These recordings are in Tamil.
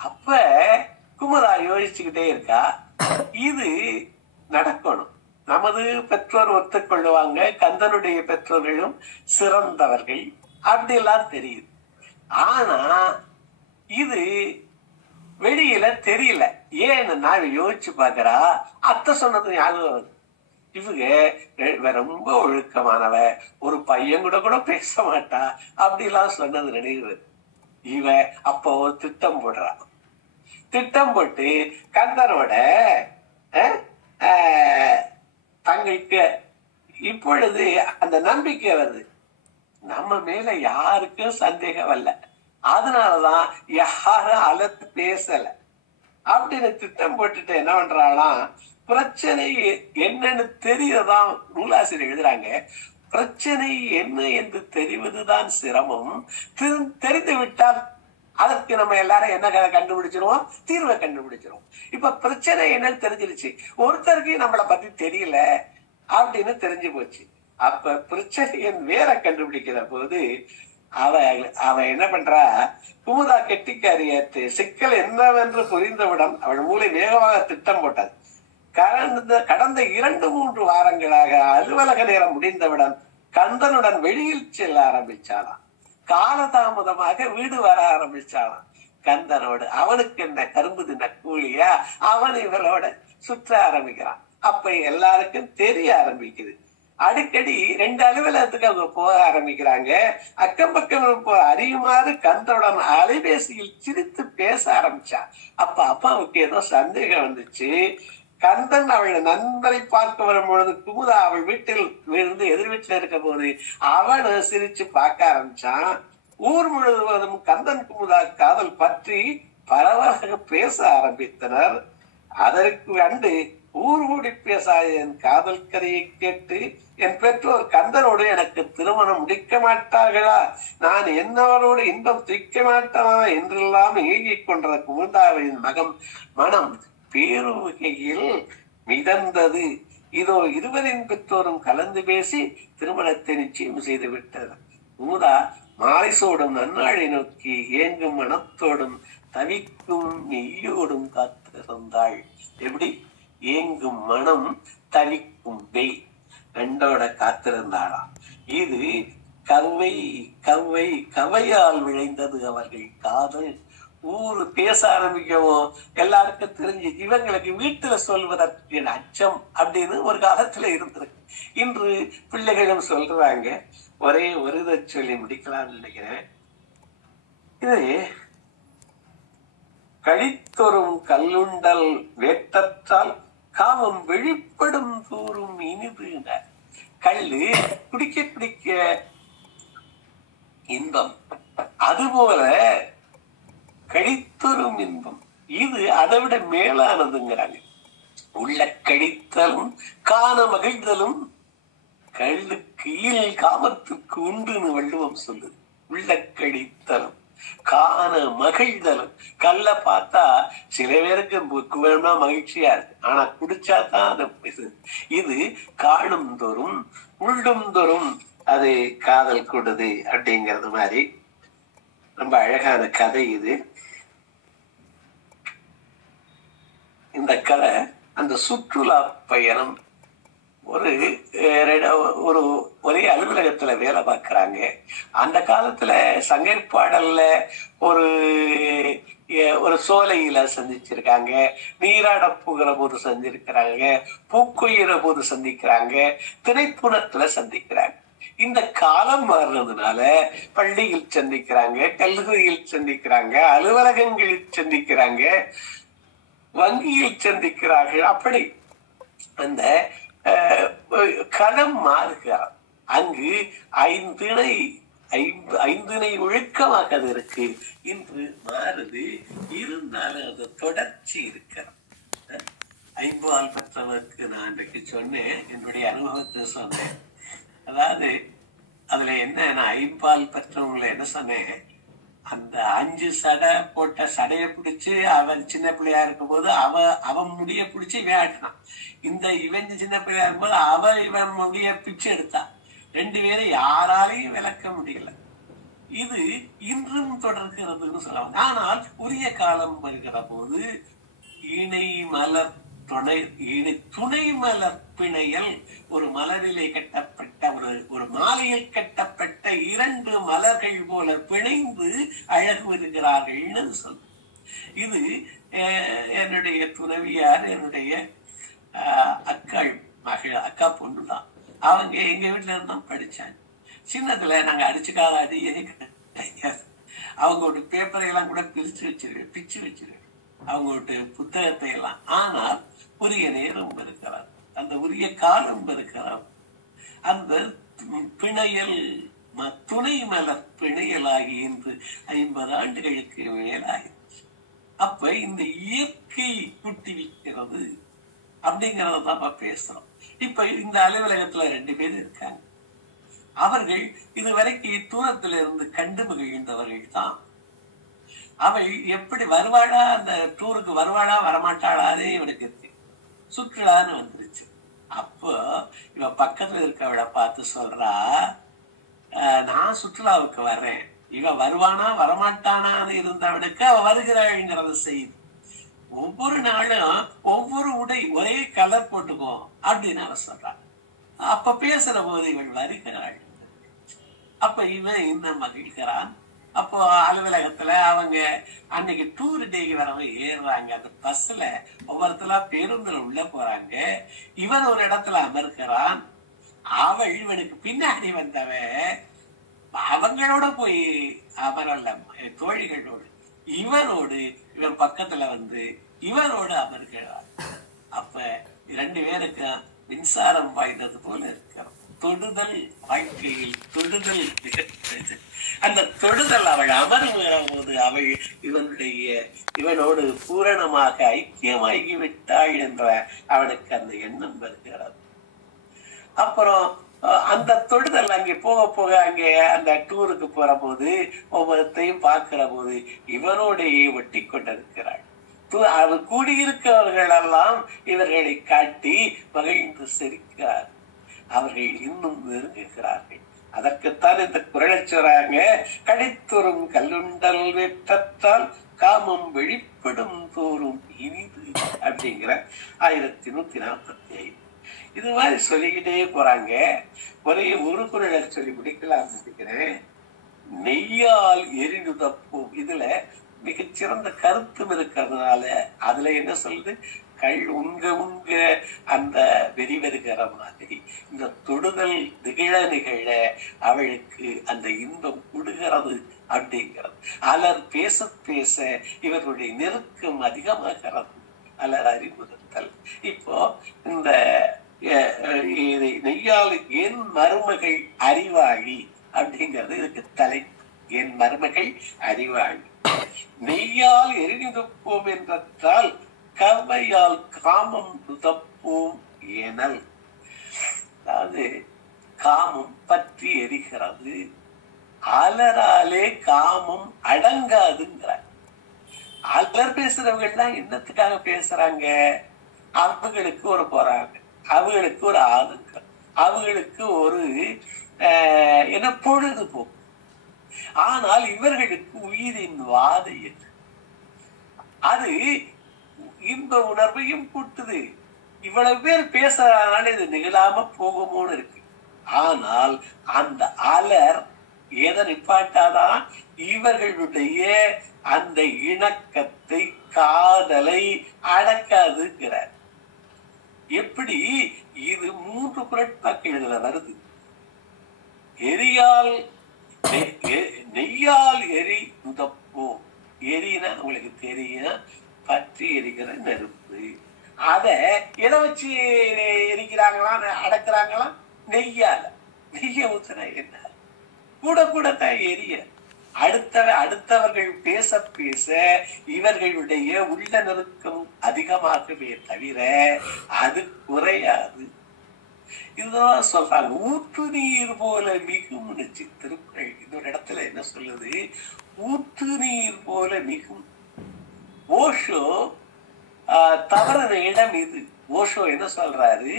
அப்ப குமுதா யோசிச்சுக்கிட்டே இருக்கா, இது நடக்கணும், நமது பெற்றோர் ஒத்துக்கொள்ளுவாங்க, கந்தனுடைய பெற்றோர்களும் சிறந்தவர்கள் அப்படிலாம் தெரியுது. ஆனா இது வெளியில தெரியல. ஏன்னு நான் யோசிச்சு பாக்குறா, அத்தை சொன்னது ஞாபகம் வருது. இவங்க ரொம்ப ஒழுக்கமானவ, ஒரு பையன் கூட கூட பேச மாட்டா அப்படிலாம் சொன்னது நினைவு. இவ அப்போ திட்டம் போடுறா. திட்டம் போட்டு கந்தனோட தங்களுக்கு இப்பொழுது அந்த நம்பிக்கை வருது, நம்ம மேல யாருக்கும் சந்தேகம் வரல, அதனாலதான் யாரும் அலத்து பேசல அப்படின்னு திட்டம் போட்டுட்டு என்ன பண்றாளாம், பிரச்சனை என்னன்னு தெரியதான் நூலாசிரியர் எழுதுறாங்க. பிரச்சனை என்ன என்று தெரிவதுதான் சிரமம், தெரிந்து விட்டால் அதற்கு நம்ம எல்லாரும் என்ன கண்டுபிடிச்சிருவோம், தீர்வை கண்டுபிடிச்சிருவோம். இப்ப பிரச்சனை என்னன்னு தெரிஞ்சிருச்சு, ஒருத்தருக்கு நம்மளை பத்தி தெரியல அப்படின்னு தெரிஞ்சு போச்சு. அப்ப பிரச்சனையின் வேற கண்டுபிடிக்கிற போது அவ என்ன பண்றா, குமுதா கெட்டிக்காரியத்து சிக்கல் என்னவென்று புரிந்தவுடன் அவள் மூளை வேகமாக திட்டம் போட்டது. கடந்த 2-3 வாரங்களாக அலுவலக நேரம் முடிந்தவுடன் கந்தனுடன் வெளியில் செல்ல ஆரம்பிச்சாலாம். காலதாமதமாக வீடு வர ஆரம்பிச்சாலாம் கந்தனோடு. அவனுக்கு என்ன கரும்பு தின கூலியா, அவன் இவளோட சுற்ற ஆரம்பிக்கிறான். அப்ப எல்லாருக்கும் தெரிய ஆரம்பிக்குது. அடிக்கடி 2 அலுவலகத்துக்கு அவங்க போக ஆரம்பிக்கிறாங்க. அக்கம் பக்கம் அறியுமாறு கந்தனுடன் அலைபேசியில் சிரித்து பேச ஆரம்பிச்சா. அப்ப அப்பாவுக்கு ஏதோ சந்தேகம் வந்துச்சு. கந்தன் அவள் நண்பரை பார்க்க வரும் பொழுது குமுதா அவள் வீட்டில் விழுந்து எதிர் வீட்டில் இருக்க போது அவன் சிரிச்சு பார்க்க ஆரம்பிச்சான். ஊர் முழுவதும் கந்தன் குமுதா காதல் பற்றி பரவலாக பேச ஆரம்பித்தனர். அதற்கு கண்டு ஊர் கூடி பேசாத என் காதல் கதையை கேட்டு என் பெற்றோர் கந்தனோடு எனக்கு திருமணம் முடிக்க மாட்டார்களா, நான் என்னவரோடு இன்பம் துய்க்க மாட்டானா என்றெல்லாம் ஏங்கிக் கொண்ட குமுதாவின் மனம் பேருகையில் மிதந்தது. இதோ இருவரின் பெற்றோரும் கலந்து பேசி திருமணத்தை நிச்சயம் செய்து விட்டனர். குமுதா மாரிசோடும் நன்னாளை நோக்கி ஏங்கும் மனத்தோடும் தவிக்கும் நெய்யோடும் காத்திருந்தாள். எப்படி? ஏங்கும் மனம், தவிக்கும் நெய் ரெண்டோட காத்திருந்தாளாம். இது கவையால் விளைந்தது அவர்கள் காதல். ஊரு பேச ஆரம்பிக்கவும் எல்லாருக்கும் தெரிஞ்சு இவங்களுக்கு வீட்டுல சொல்வதற்கு அச்சம் அப்படின்னு ஒரு காலத்துல இருந்திருக்கு. இன்று பிள்ளைகளும் சொல்றாங்க. ஒரே ஒரு இதை சொல்லி முடிக்கலாம்னு நினைக்கிறேன். இது கழித்தொரும் கல்லுண்டல் வேட்டத்தால் காமம் வெளிப்படும் தூரும் இனிதுங்க. கல்லு குடிக்க குடிக்க இன்பம், அதுபோல கழித்தொரும் இன்பம் இது அதை விட மேலானதுங்கிறாங்க. உள்ள கழித்தலும் காண மகிழ்தலும் கல்லுக்கு காமத்துக்கு உண்டுன்னு வள்ளுவம் சொல்லுது. உள்ள கழித்தலும் காண மகிழ்தலும். கல்ல பார்த்தா சில பேருக்கு வேணும்னா மகிழ்ச்சியா இருக்கு, ஆனா குடிச்சாதான் அது இது காணும் தோறும் உள்ளும் தோறும் அது காதல் கொடுது அப்படிங்கிறது மாதிரி ரொம்ப அழகான கதை இது. இந்த கதை அந்த சுற்றுலா பயணம். ஒரே அலுவலகத்துல வேலை பார்க்கறாங்க. அந்த காலத்துல சங்கைப்பாடல்ல ஒரு சோலையில சந்திச்சிருக்காங்க, நீராட போகிற போது சந்திருக்கிறாங்க, பூக்கொய்கிற போது சந்திக்கிறாங்க, திணைப்புணத்துல சந்திக்கிறாங்க. இந்த காலம் மாறுறதுனால பள்ளியில் சந்திக்கிறாங்க, கல்லூரியில் சந்திக்கிறாங்க, அலுவலகங்களில் சந்திக்கிறாங்க, வங்கியில் சந்திக்கிறார்கள். அப்படி அந்த களம் மாறுகிறார். அங்கு ஐந்திணை ஒழுக்கமாக அது இருக்கு. இன்று மாறுது, இருந்தாலும் அது தொடர்ச்சி இருக்கிறது. ஐம்பால் பெற்றவருக்கு நான் இன்றைக்கு சொன்னேன், என்னுடைய அனுபவத்தை சொன்னேன். அதாவது அதுல என்ன, நான் ஐம்பால் பெற்றவங்களை என்ன சொன்னேன், அந்த 5 சடை போட்ட சடையை பிடிச்சு அவன் சின்ன பிள்ளையா இருக்கும் போது அவன் முடிய பிடிச்சி வேட்டினான். இவன் சின்ன பிள்ளையா இருக்கும்போது இவன் முடிய பிச்சு எடுத்தான். 2 பேரும் யாராலையும் விளக்க முடியல. இது இன்றும் தொடர்கிறதுன்னு சொல்லலாம். ஆனால் உரிய காலம் வருகிற போது இணை மலர் துணை மலர் பிணையல், ஒரு மலரிலே கட்டப்பட்ட ஒரு மாலையில் கட்டப்பட்ட 2 மலர்கள் போல பிணைந்து அழகு வருகிறார்கள் சொல்லு. இது என்னுடைய துறவியார், என்னுடைய அக்கா பொண்ணுதான். அவங்க எங்க வீட்டுல இருந்தான் படிச்சாங்க. சின்னத்துல நாங்க அடிச்சுக்காத அடியே கிடையாது. அவங்களோட பேப்பரை எல்லாம் கூட பிச்சு வச்சிருக்கேன் அவங்களோட புத்தகத்தை எல்லாம். ஆனால் உரிய நேரம் இருக்கிறார், அந்த உரிய காலம் இருக்கிறார். அந்த பிணையல் துணை மலர் பிணையலாகி என்று 50 ஆண்டுகளுக்கு மேலாயிடுச்சு. அப்ப இந்த இயற்கை குட்டி வைக்கிறது அப்படிங்கறதான் பேசுறோம். இப்ப இந்த அலுவலகத்துல 2 பேர் இருக்காங்க. அவர்கள் இதுவரைக்கும் தூரத்துல இருந்து கண்டு மகிழ்ந்தவர்கள் தான். அவள் எப்படி வருவாளா, அந்த டூருக்கு வருவாளா வரமாட்டாளாதே இவனுக்கு இருக்கு. சுற்றுலான்னு வந்துருச்சு. அப்போ இவ பக்கத்துல இருக்கவளை பார்த்து சொல்றா, நான் சுற்றுலாவுக்கு வர்றேன், இவ வருவானா வரமாட்டானான்னு இருந்தவனுக்கு அவ வருகிறாள்ங்கிறத செய்து. ஒவ்வொரு நாளும் ஒவ்வொரு உடை ஒரே கலர் போட்டுக்கோ அப்படின்னு அவ சொல்றான். அப்ப பேசுற போது இவள் வருகிறாள். அப்ப இவன் இன்னும் மகிழ்கிறான். அப்போ அலுவலகத்துல அவங்க அன்னைக்கு டூர் டேக்கு வரவங்க ஏறுறாங்க. அந்த பஸ்ல ஒவ்வொருத்தலா பேருந்துல உள்ள போறாங்க. இவன் ஒரு இடத்துல அமர்கிறான். அவள் இவனுக்கு பின்னாடி வந்தவ அவங்களோட போய் அமரல்ல, தோழிகளோடு இவனோடு இவன் பக்கத்துல வந்து இவனோடு அமர்கிறான். அப்ப 2 பேருக்கு மின்சாரம் பாய்ந்தது போல இருக்கிறோம். தொடுதல், வாழ்க்கையில் தொடுதல் நிகழ்கிறது. அந்த தொடுதல் அவள் அமர்வுகிற போது அவள் இவனோடு பூரணமாக ஐக்கியமாகி விட்டாள் என்ற அவனுக்கு அந்த எண்ணம் வருகிறது. அப்புறம் அந்த தொடுதல் அங்கே போக போக அங்கே அந்த டூருக்கு போற போது ஒவ்வொருத்தையும் பார்க்கிற போது இவனோடையே ஒட்டி கொண்டிருக்கிறாள். அவர் கூடியிருக்கிறவர்கள் எல்லாம் இவர்களை காட்டி மகிழ்ந்து சிரிக்கிறார். அவர்கள் இன்னும் நெருங்குகிறார்கள். அதற்குத்தான் இந்த குரலை சொல்றாங்க, கடித்தொரும் கல்லுண்டல் வெற்றத்தால் காமம் வெளிப்படும் தோறும் இனிது அப்படிங்கிற 1145. இது மாதிரி சொல்லிக்கிட்டே போறாங்க. ஒரே ஒரு குரலை சொல்லி முடிக்கலாம் நினைக்கிறேன். நெய்யால் எரிந்துதப்போம். இதுல மிகச்சிறந்த கருத்தும் இருக்கிறதுனால அதுல என்ன சொல்லுது, உங்க அந்த வெறி வருகிற மாதிரி இந்த தொடுதல் நிகழ அவளுக்கு அந்த இன்பம் கொடுகிறது அப்படிங்கிறது. அலர் பேச பேச இவர்களுடைய நெருக்கம் அதிகமாகிறது. அலர் அறிவுறுத்தல். இப்போ இந்த நெய்யால் என் மருமகள் அறிவாளி அப்படிங்கிறது இதுக்கு தலை. என் மருமகள் அறிவாளி. நெய்யால் எரிந்துப்போம் என்றால் கவையால் காமம் நுதப்போம் ஏனல். அதாவது காமம் பற்றி எரிகிறது, அலராலே காமம் அடங்காதுங்கிறார். அலர் பேசுறவங்க எல்லாம் என்னத்துக்காக பேசுறாங்க? அவங்களுக்கு ஒரு போறாங்க, அவங்களுக்கு ஒரு ஆதங்கம், அவங்களுக்கு ஒரு என்ன பொழுதுபோக்கு. ஆனால் இவர்களுக்கு உயிரின் வாதை என்று அது இன்ப உணர்வையும் கூட்டுது. இவ்வளவு பேர் பேசுறதுனால இது நிகழாம போகுமோன்னு இருக்கு. ஆனால் அந்த அலர் எதை நிப்பாட்டாதான்? இவர்களுடைய அந்த இணக்கத்தை, காதலை அடக்காதுங்கிறார். எப்படி இது 3 குரட்பாக்கள் வருது. எரியால் நெய்யால் எரி நுதப்போம். எரினா உங்களுக்கு தெரியும், பற்றி எரிக்கிற நெருப்பு. அத எதை வச்சு எரிக்கிறாங்களா, அடக்குறாங்களா? நெய்யால. நெய்ய ஊத்துனா என்ன? கூட தான் எரிய. அடுத்தவர்கள் பேச பேச இவர்களுடைய உள்ள நெருக்கம் அதிகமாகவே தவிர அது குறையாது. இதுதான் சொல்றாங்க, ஊற்று நீர் போல மிகும் திருக்குறள். இன்னொரு இடத்துல என்ன சொல்லுது? ஊற்று நீர் போல மிகும். ஓஷோ தவறான இடம் இது. ஓஷோ என்ன சொல்றாரு?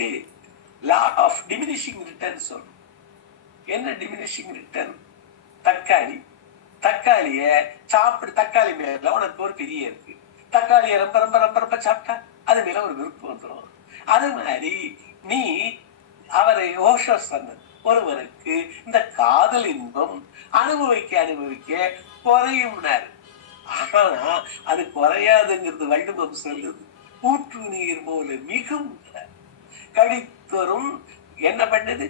லா ஆஃப் டிமினிஷிங் ரிட்டர்ன் சொல்ற. என்ன டிமினிஷிங் ரிட்டர்ன்? தக்காளி தக்காளிய சாப்பிடு, தக்காளி மேல உனக்கு ஒரு பெரிய இருக்கு, தக்காளிய ரொம்ப ரொம்ப ரொம்ப ரொம்ப சாப்பிட்டா அது மேல ஒரு விருப்பம் வந்துடும். அது மாதிரி நீ அவரை ஓஷோ சொன்ன ஒருவருக்கு இந்த காதல் இன்பம் அனுபவிக்க அனுபவிக்க குறையும்னாரு. ஆனா அது குறையாதுங்கிறது வள்ளுவம் சொல்லுது. ஊற்று நீர் போல மிகும் கழித்தரும் என்ன பண்ணுது,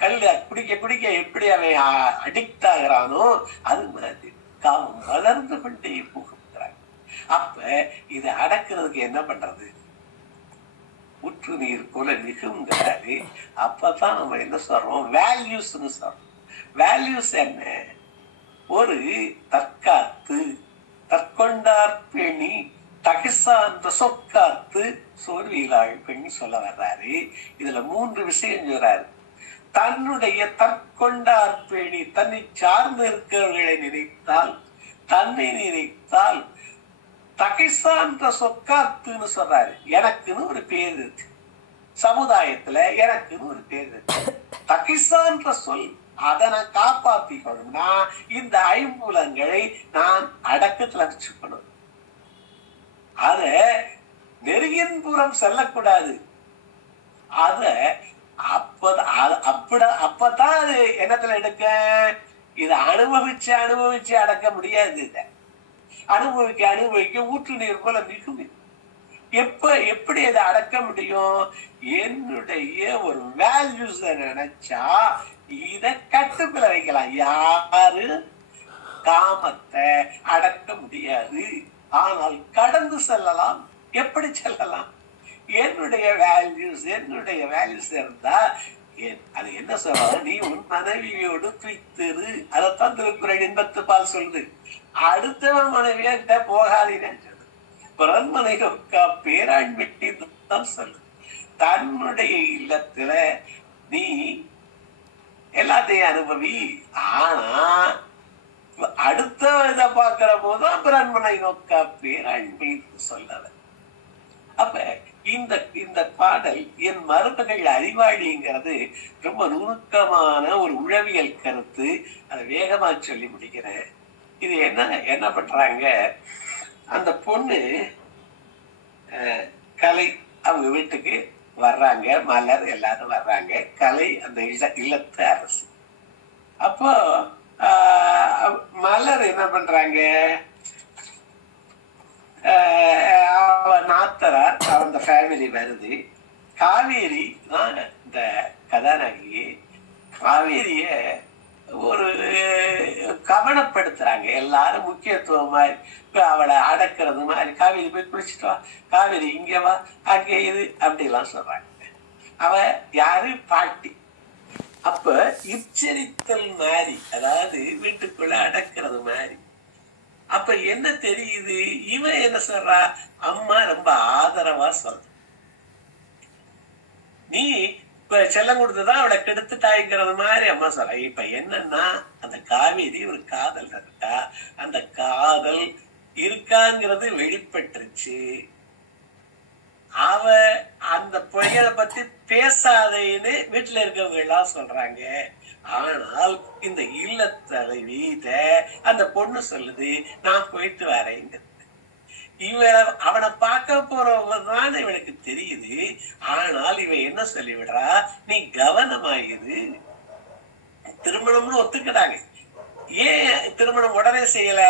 கல்ல குடிக்க குடிக்க எப்படி அவன் அடிக்ட் ஆகிறானோ அது மாதிரி காமம் வளர்ந்து கொண்டே போகிறாங்க. அப்ப இதை அடக்கிறதுக்கு என்ன பண்றது? ஊற்று நீர் போல மிகுங்கிறாரு. அப்பதான் நம்ம என்ன சொல்றோம், வேல்யூஸ்ன்னு சொல்றோம். வேல்யூஸ் என்ன? ஒரு தற்காத்து தற்கொண்டார் பெணி தகசான்ற சொற்காத்து சோர்விலாள் பெண்ணி சொல்ல வர்றாரு. இதுல 3 விஷயம் சொல்றாரு. தன்னுடைய தற்கொண்டார் பெணி, தன்னை சார்ந்து இருக்கிறவர்களை நினைத்தால், தன்னை நினைத்தால் தகைசான்ற சொற்காத்துன்னு சொல்றாரு. எனக்குன்னு ஒரு பேர் இருக்கு சமுதாயத்துல, எனக்குன்னு ஒரு பேர் இருக்கு. தகைசான்ற சொல், அதை நான் காப்பாத்திக்கணும்னா இந்த ஐம்புலங்களை நான் அடக்கத்துல வச்சுக்கணும். அத நெருங்கின் புறம் செல்லக்கூடாது. அத அப்பதான் அது என்னத்துல எடுக்க, இத அனுபவிச்சு அனுபவிச்சு அடக்க முடியாது. இத அனுபவிக்க அனுபவிக்க ஊற்று நீர் போல மிகும். எப்படி அதை அடக்க முடியும்? என்னுடைய ஒரு வேல்யூஸ் நினைச்சா இத கட்டுக்குள்ள வைக்கலாம். யாரு காமத்தை அடக்க முடியாது, ஆனால் கடந்து செல்லலாம். எப்படி செல்லலாம்? என்னுடைய வேல்யூஸ் இருந்தா அது என்ன சொல்ற, நீ உன் மனைவியோடு துய்த்திரு. அதைத்தான் திருக்குறள் இன்பத்துப்பால் சொல்லுது. அடுத்தவன் மனைவியிட்ட போகாதீன்னு சொல்லுது. பிறன்மனைக்கா பேராண்மை தான் சொல்லுது. தன்னுடைய இல்லத்துல நீ எல்லாத்தையும் அனுபவி, ஆனா அடுத்த இதை பார்க்கிற போதுதான் பிறன்மனை நோக்கா பேராண்மை சொல்லல. அப்ப இந்த பாடல் என் மருமகள் அறிவாளிங்கிறது ரொம்ப நுணுக்கமான ஒரு உளவியல் கருத்து. அதை வேகமா சொல்லி முடிக்கிறேன். இது என்ன பண்றாங்க, அந்த பொண்ணு கலை அவங்க வீட்டுக்கு வர்றாங்க, மலர் எல்லாரும் வர்றாங்க. கலை அந்த இல்லத்து அரசு. அப்போ மலர் என்ன பண்றாங்க, நாத்தரார் அந்த ஃபேமிலி வருது. காவேரி தான் இந்த கதாநாயகி. காவேரிய ஒரு கவனப்படுத்துறாங்க எல்லாரும், முக்கியத்துவமா அவளை அடக்கிறது மாதிரி. காவேரி போய் குளிச்சுட்டு வா, காவேரி இங்க வா, அங்கே இது அப்படிலாம் சொல்றாங்க. அவ யாரு? பாட்டி. அப்ப இச்சரித்தல் மாதிரி, அதாவது வீட்டுக்குள்ள அடக்கிறது மாதிரி. அப்ப என்ன தெரியுது, இவன் என்ன சொல்றா, அம்மா ரொம்ப ஆதரவா சொல்ற, நீ இப்ப செல்லம் கொடுத்துதான் அவளை கெடுத்துட்டாய்ங்கிறது மாதிரி அம்மா சொல்ற. இப்ப என்னன்னா, அந்த காவேரி ஒரு காதல் இருக்கா, அந்த காதல் இருக்காங்கிறது வெளிப்பட்டுருச்சு. அவ அந்த பையனை பத்தி பேசாதேன்னு வீட்டுல இருக்கவங்க எல்லாம் சொல்றாங்க. ஆனால் இந்த இல்லத்தலைவி அந்த பொண்ணு சொல்லுது, நான் போயிட்டு வரேங்க. அவனை பார்க்க போறவதான் இவனுக்கு தெரியுது. ஆனால் இவன் என்ன சொல்லிவிடுறா, நீ கவனமாயிரு. திருமணம்னு ஒத்துக்கிட்டாங்க. ஏன் திருமணம் உடனே செய்யல?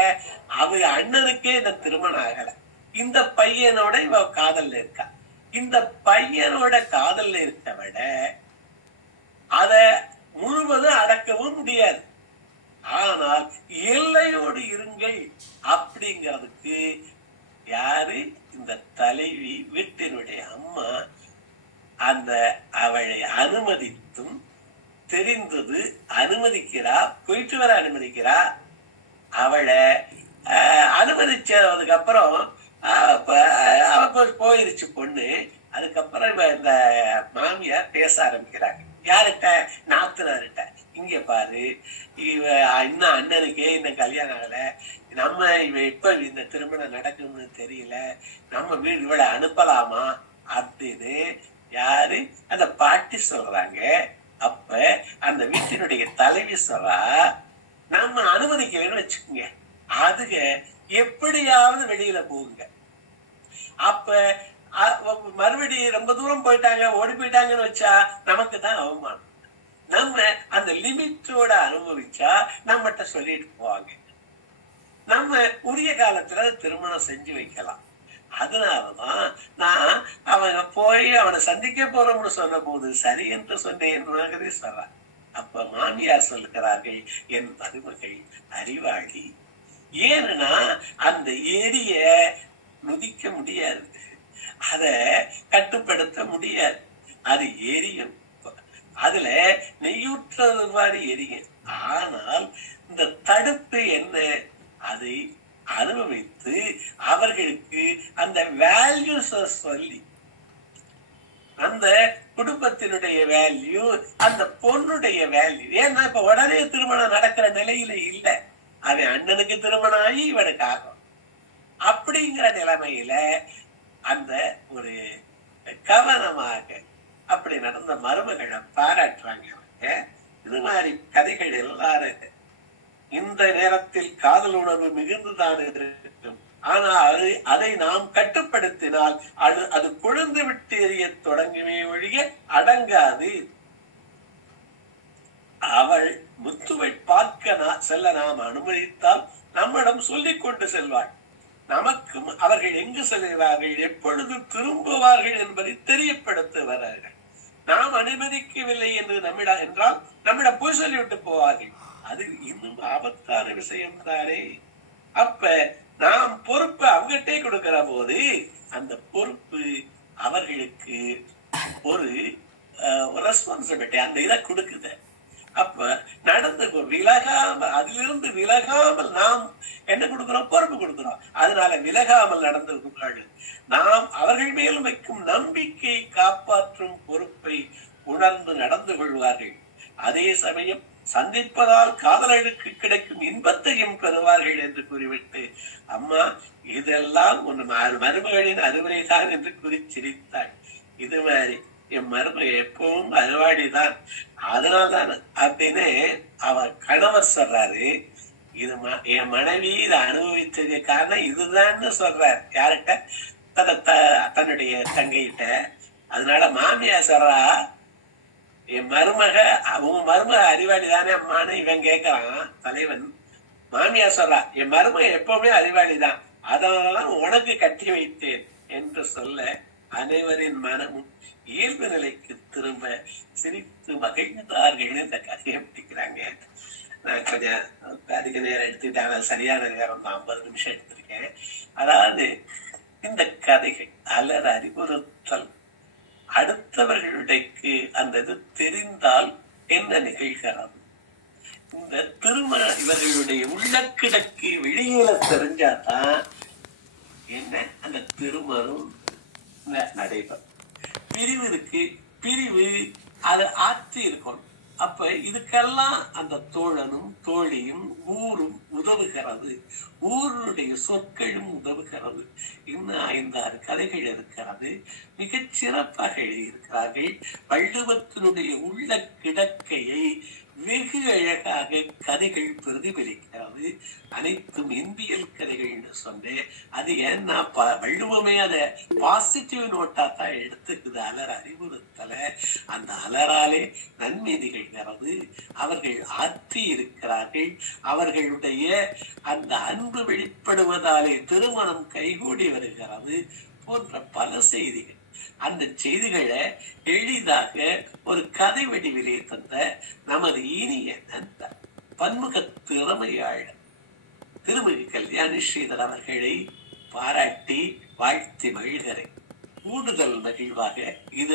அவ அண்ணனுக்கே இந்த திருமணம் ஆகல. இந்த பையனோட இவ காதல்ல இருக்கா. இந்த பையனோட காதல்ல இருக்க விட அத முழுவதும் அடக்கவும் முடியாது. ஆனால் எல்லையோடு இருங்கள் அப்படிங்கிறதுக்கு யாரு? இந்த தலைவி, வீட்டினுடைய அம்மா. அந்த அவளை அனுமதித்தும் தெரிந்தது அனுமதிக்கிறா, போயிட்டு வர அனுமதிக்கிறா. அவளை அனுமதிச்சதுக்கு அப்புறம் அவ போயிருச்சு பொண்ணு. அதுக்கப்புறம் இந்த மாமியார் பேச ஆரம்பிக்கிறாங்க. யார்கிட்ட? நாத்தனார்கிட்ட. இங்க பாரு, இவ இன்னும் அண்ணனுக்கே இன்னும் கல்யாணம் ஆகல, நம்ம இவ இப்ப இந்த திருமணம் நடக்கும்னு தெரியல, நம்ம வீடு இவளை அனுப்பலாமா அப்படின்னு யாரு? அந்த பாட்டி சொல்றாங்க. அப்ப அந்த வீட்டினுடைய தலைவி சொல்றா, நம்ம அனுமதிக்கலன்னு வச்சுக்கோங்க, அதுக எப்படியாவது வெளியில போகுங்க. அப்ப மறுபடியும் ரொம்ப தூரம் போயிட்டாங்க, ஓடி போயிட்டாங்கன்னு வச்சா நமக்கு தான் அவமானம். நம்ம அந்த லிமிட்டோட அனுபவிச்சா நம்மகிட்ட சொல்லிட்டு போவாங்க. நம்ம உரிய காலத்துல திருமணம் செஞ்சு வைக்கலாம். அதனாலதான் நான் அவங்க போய் அவனை சந்திக்க போறோம்னு சொன்ன போது சரி என்று சொன்னேன் சொல்றான். அப்ப மாமியார் சொல்லுகிறார்கள், என் மருமகள் அறிவாளி. ஏன்னா அந்த எரிய நுதிக்க முடியாது, அத கட்டுப்படுத்த முடியாது, அது எரியும். அதுல நெய்யூற்றது மாதிரி எரியும். ஆனால் இந்த தடுப்பு என்ன, அதை அனுபவித்து அவர்களுக்கு அந்த வேல்யூஸ் சொல்லி, அந்த குடும்பத்தினுடைய வேல்யூ, அந்த பொண்ணுடைய வேல்யூ. ஏன்னா இப்ப உடனே திருமணம் நடக்கிற நிலையில இல்ல, அவன் அண்ணனுக்கு திருமணம் ஆகி இவனுக்கு ஆகும். அப்படிங்கிற நிலைமையில அந்த ஒரு கவனமாக அப்படி நடந்த மருமகளை பாராட்டுறாங்க. இது மாதிரி கதைகள் எல்லாரும் இந்த நேரத்தில் காதல் உணர்வு மிகுந்துதான் இருக்கும். ஆனால் அதை நாம் கட்டுப்படுத்தினால் அது கொழுந்து விட்டு எறிய தொடங்குமே ஒழிய அடங்காது. அவள் முத்துவை பார்க்க செல்ல நாம் அனுமதித்தால் நம்மிடம் சொல்லிக் கொண்டு செல்வாள். நமக்கும் அவர்கள் எங்கு செல்கிறார்கள், எப்பொழுது திரும்புவார்கள் என்பதை தெரியப்படுத்துவார்கள். நாம் அனுமதிக்கவில்லை என்று நம்மிடம் போய் சொல்லிவிட்டு போவார்கள். அது இன்னும் ஆபத்தான விஷயம் தானே. அப்ப நாம் பொறுப்பு அவங்ககிட்டே கொடுக்கிற போது அந்த பொறுப்பு அவர்களுக்கு ஒரு ரெஸ்பான்சிபிலிட்டி, அந்த இதை கொடுக்குது. அப்ப நடந்து விலகாமல், அதிலிருந்து விலகாமல் நாம் என்ன கொடுக்கிறோம், பொறுப்பு கொடுக்கிறோம். அதனால விலகாமல் நடந்து கொள்வார்கள். நாம் அவர்கள் மேலும் வைக்கும் நம்பிக்கையை காப்பாற்றும் பொறுப்பை உணர்ந்து நடந்து கொள்வார்கள். அதே சமயம் சந்திப்பதால் காதலர்களுக்கு கிடைக்கும் இன்பத்தையும் பெறுவார்கள் என்று கூறிவிட்டு, அம்மா இதெல்லாம் உன் மருமகளின் அறுவடைதான் என்று கூறி சிரித்தாள். இது மாதிரி என் மருமக எப்பவும் அறுவாடிதான், அதனால்தான் அப்படின்னு அவர் கணவர் சொல்றாரு. இது என் மனைவி இதை அனுபவித்தது காரணம் இதுதான்னு சொல்றாரு. யார்கிட்ட? தன்னுடைய தங்கைகிட்ட. அதனால மாமியா சொல்றா, என் மருமக, உன் மருமக அறிவாளி தானே அம்மான்னு இவன் கேட்கிறான் தலைவன். மாமியா சொல்றா, என் மருமக எப்பவுமே அறிவாளிதான், அதனாலதான் உனக்கு கட்டி வைத்தேன் என்று சொல்ல அனைவரின் மனமும் இயல்பு நிலைக்கு திரும்ப சிரித்து மகிழ்ந்தார்கள். இந்த கதையை பிடிக்கிறாங்க. நான் கொஞ்சம் அதிக நேரம் எடுத்துக்கிட்டேன், சரியான நேரம் தான் 50 நிமிஷம் எடுத்திருக்கேன். அதாவது இந்த கதைகள் அல்லது அறிவுறுத்தல், அடுத்தவர்களுடைக்கு அந்த இது தெரிந்தால் என்ன நிகழ்கிறது, இந்த திருமணம் இவர்களுடைய உள்ளக்கிடக்கு வெளியில தெரிஞ்சாதான் என்ன அந்த திருமணம் நடைபெறும். பிரிவு அதை ஆற்றி இருக்கணும். அப்ப இதுக்கெல்லாம் அந்த தோழனும் தோழியும் ஊரும் உதவுகிறது, ஊருடைய சொற்களும் உதவுகிறது. இன்னும் 5-6 கதைகள் இருக்கிறது, மிகச் சிறப்பாக எழுதியிருக்கிறார்கள். வள்ளுவத்தினுடைய உள்ள கிடக்கையை வெகு அழகாக கதைகள் பிரதிபலிக்கிறது. அனைத்தும் இந்தியல் கதைகள் என்று சொன்னேன். அது ஏன்னா வள்ளுவமே அதை பாசிட்டிவ் நோட்டா தான் எடுத்துக்குது. அலர் அறிவுறுத்தல அந்த அலராலே நன்மை நிகழ்கிறது. அவர்கள் ஆற்றி இருக்கிறார்கள். அவர்களுடைய அந்த அன்பு வெளிப்படுவதாலே திருமணம் கைகூடி வருகிறது போன்ற பல செய்திகள். அந்த செய்திகளை எளிதாக ஒரு கதை வடிவிலே தந்த நமது இனிய நண்பர் பன்முக திறமையாளர் திருமிகு கல்யாணி ஸ்ரீதர் அவர்களை பாராட்டி வாழ்த்தி மகிழ்கிறேன். கூடுதல் மகிழ்வாக இத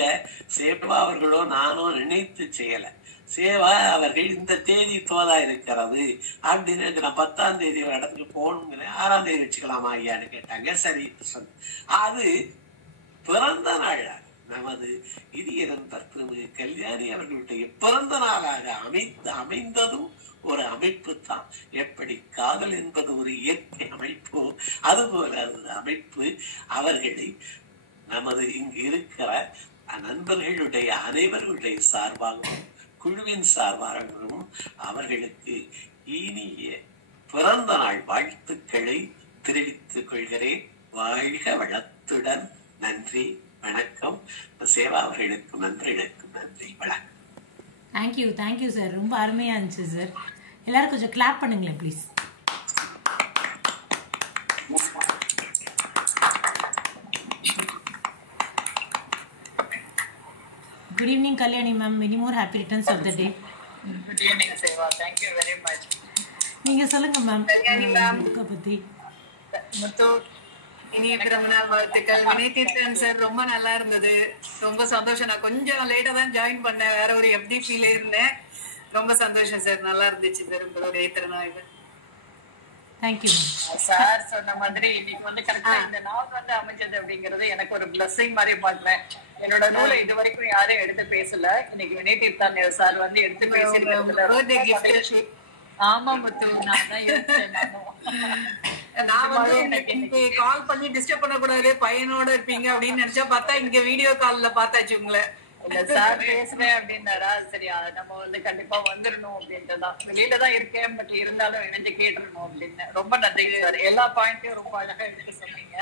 சேவா அவர்களோ நானோ நினைத்து செய்யல. சேவா அவர்கள் இந்த தேதி தோதா இருக்கிறது அப்படின்னு நான் 10ஆம் தேதி ஒரு இடத்துக்கு போகணுங்கிற 6ஆம் தேதி வச்சுக்கலாமா ஐயான்னு கேட்டாங்க. சரி சொன்ன. அது பிறந்த நாளாக நமது இனிய நண்பர் திருமிகு கல்யாணி அவர்களுடைய பிறந்த நாளாக அமைந்ததும் ஒரு அமைப்பு தான். எப்படி காதல் என்பது ஒரு இயற்கை அமைப்போ அதுபோல அந்த அமைப்பு அவர்களை நமது இங்கு இருக்கிற நண்பர்களுடைய அனைவர்களுடைய சார்பாகவும் குழுவின் சார்பாகவும் அவர்களுக்கு இனிய பிறந்த நாள் வாழ்த்துக்களை தெரிவித்துக் கொள்கிறேன். வாழ்க வளத்துடன். நன்றி, வணக்கம். சேவா அவர்களுக்கும் நண்பர்களுக்கும் நன்றி, வணக்கம். Thank you sir. ரொம்ப அருமையா இருந்துச்சு சார். எல்லாரும் கொஞ்சம் கிளாப் பண்ணுங்களேன் please. Good evening, Kalyani ma'am. Many more happy returns of the day. Good evening, Seva. Thank you very much. நீங்க சொல்லுங்க மேம். கல்யாணி மேம் பத்தி. முத்து இனிய பிறந்தநாள் வாழ்த்துக்கள். வினய் தீர்த்தன் சார் ரொம்ப நல்லா இருந்தது. ரொம்ப சந்தோஷம். நான் கொஞ்சம் லேட்டா தான் ஜாயின் பண்ணேன். வேற ஒரு FDP-ல இருந்தேன். ரொம்ப சந்தோஷம் சார். நல்லா இருந்துச்சு சார் உங்களுடைய திருநாள். தேங்க்யூ சார் சொன்ன மாதிரி இன்னைக்கு வந்து கரெக்டா இந்த நாள் வந்து அமைஞ்சது அப்படிங்கறது எனக்கு ஒரு பிளஸிங் மாதிரி பாக்குறேன். என்னோட நூலை இது வரைக்கும் யாரும் எடுத்து பேசல. இன்னைக்கு வினய் தீர்த்தன் சார் வந்து எடுத்து பேசியிருக்கிறது. ஆமா முத்து, நான் தான் யோசிச்சேன். நான் வந்து எனக்கு கால் பண்ணி டிஸ்டர்ப் பண்ணக்கூடாது, பையனோட இருப்பீங்க அப்படின்னு நினைச்சா பார்த்தா இங்க வீடியோ கால்ல பார்த்தாச்சு உங்களை. சார் பேசுறேன் அப்படின்னாரா, சரி நம்ம வந்து கண்டிப்பா வந்துடணும் அப்படின்ட்டுதான். வெளியில தான் இருக்கேன், பட் இருந்தாலும் இணைஞ்சு கேட்டுடணும் அப்படின்னு. ரொம்ப நன்றி சார். எல்லா பாயிண்ட்டையும் ரொம்ப அழகா எடுத்து சொன்னீங்க.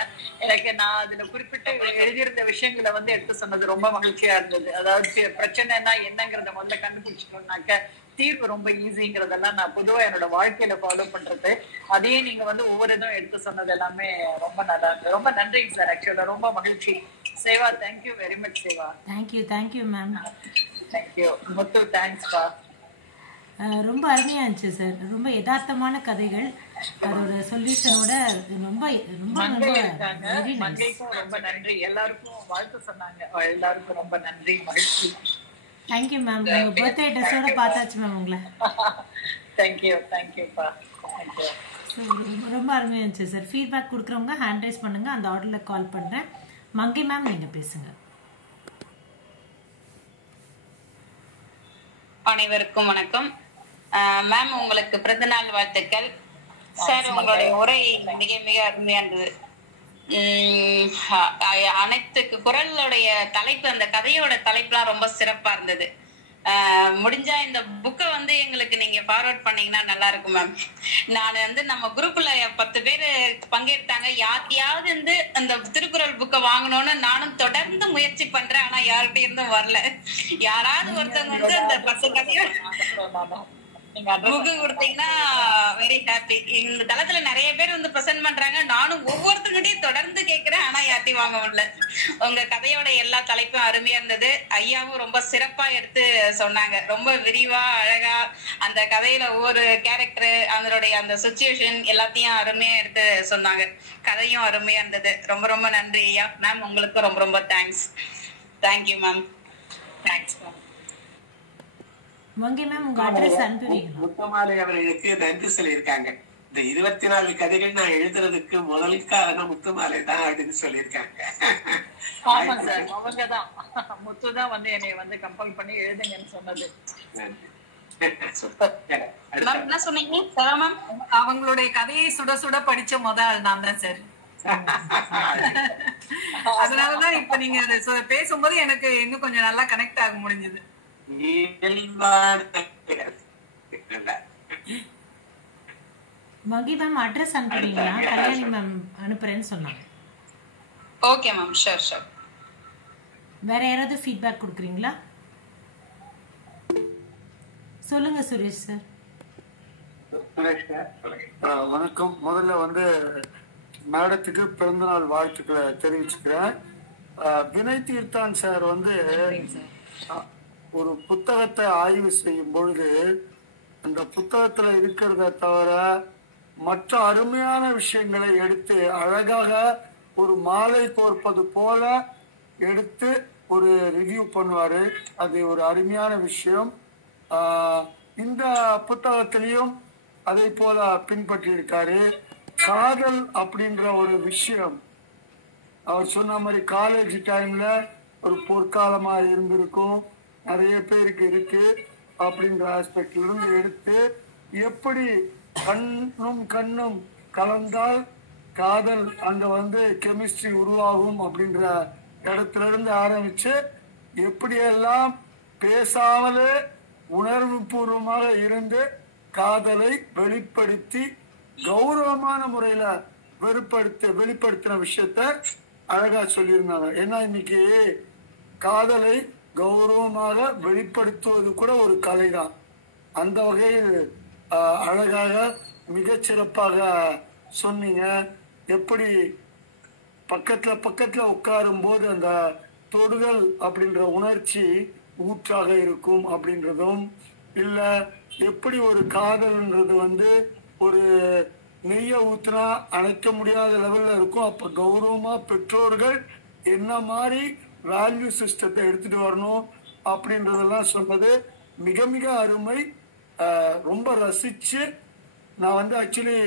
எனக்கு நான் அதுல குறிப்பிட்டு எழுதியிருந்த விஷயங்களை வந்து எடுத்து சொன்னது ரொம்ப மகிழ்ச்சியா இருந்தது. அதாவது பிரச்சனைனா என்னங்கிறத முதல்ல கண்டுபிடிச்சிட்டோம்னாக்க தீர்வு ரொம்ப ஈஸிங்கிறதெல்லாம் நான் பொதுவா என்னோட வாழ்க்கையில ஃபாலோ பண்றது. அதையே நீங்க வந்து ஒவ்வொரு இதும் எடுத்து சொன்னது எல்லாமே ரொம்ப நல்லா இருக்கு. ரொம்ப நன்றிங்க சார். ஆக்சுவலா ரொம்ப மகிழ்ச்சி. Seva, thank you very much. Seva, thank you ma'am. Thank you Muthu. Thanks பா. ரொம்ப அருமையா இருந்துச்சு சார். ரொம்ப யதார்த்தமான கதைகள், அதோட சொல்யூஷனோட ரொம்ப ரொம்ப மங்கைக்கும் ரொம்ப நன்றி. எல்லாருக்கும் வாழ்த்து சொன்னாங்க. எல்லாருக்கும் ரொம்ப நன்றி, மகிழ்ச்சி. Thank you ma'am. பர்த்டே ட்ரெஸ்ஸோட பார்த்தாச்சு மேம் உங்களை. தேங்க்யூப்பா. ரொம்ப அருமையா இருந்துச்சு சார். ஃபீட்பேக் கொடுக்குறவங்க ஹேண்ட் ரைஸ் பண்ணுங்க, அந்த ஆர்டர்ல கால் பண்றேன். மங்கை மேம் நீங்க பேசுங்க. அனைவருக்கும் வணக்கம் மேம். உங்களுக்கு பிறந்தநாள் வாழ்த்துக்கள் சார். உங்களுடைய உரை மிக மிக அருமையானது. அனைத்து குரலுடைய தலைப்பு, அந்த கதையோட தலைப்புலாம் ரொம்ப சிறப்பா இருந்தது. முடிஞ்சா இந்த புக்கை வந்து எங்களுக்கு நீங்க ஃபார்வர்ட் பண்ணீங்கன்னா நல்லா இருக்கும் மேம். நான் வந்து நம்ம குரூப்ல 10 பேர் பங்கெடுத்தாங்க. யாரையாவது வந்து அந்த திருக்குறள் புக்கை வாங்கணும்னு நானும் தொடர்ந்து முயற்சி பண்றேன். ஆனா யார்கிட்ட இருந்தும் வரல. யாராவது ஒருத்தவங்க வந்து அந்த 10 கதையும் புக்கு கொடுத்தீங்கன்னா வெரி ஹாப்பி. இந்த தளத்துல நிறைய பேர் வந்து ப்ரெசென்ட் பண்றாங்க. நானும் ஒவ்வொருத்தங்கிட்டையும் தொடர்ந்து கேட்கிறேன், ஆனா யார்ட்டையும் வாங்க முடியல. உங்க கதையோட எல்லா தலைப்பும் அருமையா இருந்தது. ஐயாவும் ரொம்ப சிறப்பா எடுத்து சொன்னாங்க. ரொம்ப விரிவா அழகா அந்த கதையில ஒவ்வொரு கேரக்டர், அதனுடைய அந்த சிச்சுவேஷன் எல்லாத்தையும் அருமையா எடுத்து சொன்னாங்க. கதையும் அருமையா இருந்தது. ரொம்ப ரொம்ப நன்றி ஐயா. மேம் உங்களுக்கு ரொம்ப ரொம்ப thanks. Thank you ma'am. Thanks ma'am. மங்கை மேம் உங்க அட்ரஸ் அனுப்புவீங்க. முத்துமாலை அவர்களுக்கு நன்றி சொல்லியிருக்காங்க. இந்த 24 கதைகள் நான் எழுதுறதுக்கு முதல் காரணம் முத்துமாலை தான் அப்படின்னு சொல்லியிருக்காங்க. ஆமா சார், அவங்கதான் முத்துதான் வந்து என்னை வந்து கம்பல் பண்ணி எழுதுங்கன்னு சொன்னது. என்ன சொன்னீங்க மேம்? அவங்களுடைய கதையை சுட சுட படிச்ச முதல் நான் தான் சார். அதனாலதான் இப்ப நீங்க அதை பேசும்போது எனக்கு இன்னும் கொஞ்சம் நல்லா கனெக்ட் ஆக முடிஞ்சது. மங்கி மேம் அட்ரஸ் அனுப்புறீங்களா? கல்யாணி மேம் அனுப்புறேன்னு சொன்னாங்க. Okay ma'am, sure sure. வேற யாராவது ஃபீட்பேக் கொடுக்குறீங்களா? சொல்லுங்க சுரேஷ் சார். வணக்கம். முதல்ல வந்து மேடத்துக்கு பிறந்தநாள் வாழ்த்துக்களை தெரிவிச்சுக்கிறேன். வினய் தீர்த்தான் சார் வந்து ஒரு புத்தகத்தை ஆய்வு செய்யும் பொழுது அந்த புத்தகத்துல இருக்கிறத தவிர மற்ற அருமையான விஷயங்களை எடுத்து அழகாக ஒரு மாலை கோர்ப்பது போல எடுத்து ஒரு ரிவ்யூ பண்ணுவாரு. அது ஒரு அருமையான விஷயம். இந்த புத்தகத்திலையும் அதை போல பின்பற்றி இருக்காரு. காதல் அப்படின்ற ஒரு விஷயம் அவர் சொன்ன மாதிரி காலேஜ் டைம்ல ஒரு பொற்காலமா இருந்திருக்கும், நிறைய பேருக்கு இருக்கு அப்படின்ற ஆஸ்பெக்ட்ல இருந்து எடுத்து எப்படி கண்ணும் கண்ணும் கலந்தால் காதல் அங்க வந்து கெமிஸ்ட்ரி உருவாகும் அப்படின்ற இடத்துல இருந்து ஆரம்பிச்சு எப்படியெல்லாம் பேசாமலே உணர்வு பூர்வமாக இருந்து காதலை வெளிப்படுத்தி கௌரவமான முறையில வெளிப்படுத்தின விஷயத்த அழகா சொல்லியிருந்தாங்க. ஏன்னா இன்னைக்கு காதலை கௌரவமாக வெளிப்படுத்துவது கூட ஒரு கலைதான். அந்த வகையில் அழகாக மிகச்சிறப்பாக சொன்னீங்க. எப்படி பக்கத்துல உட்காரும் போது அந்த தொடுதல் அப்படின்ற உணர்ச்சி ஊற்றாக இருக்கும் அப்படின்றதும், இல்ல எப்படி ஒரு காதல்ன்றது ஒரு நெய்ய ஊத்துனா அணைக்க முடியாத லெவல்ல இருக்கும். அப்ப கௌரவமா பெற்றோர்கள் என்ன மாதிரி வேல்யூ சிஸ்டத்தை எடுத்துட்டு வரணும் அப்படின்றதெல்லாம் சொன்னது மிக மிக அருமை. ரொம்ப ரசிச்சு நான் ஆக்சுவலி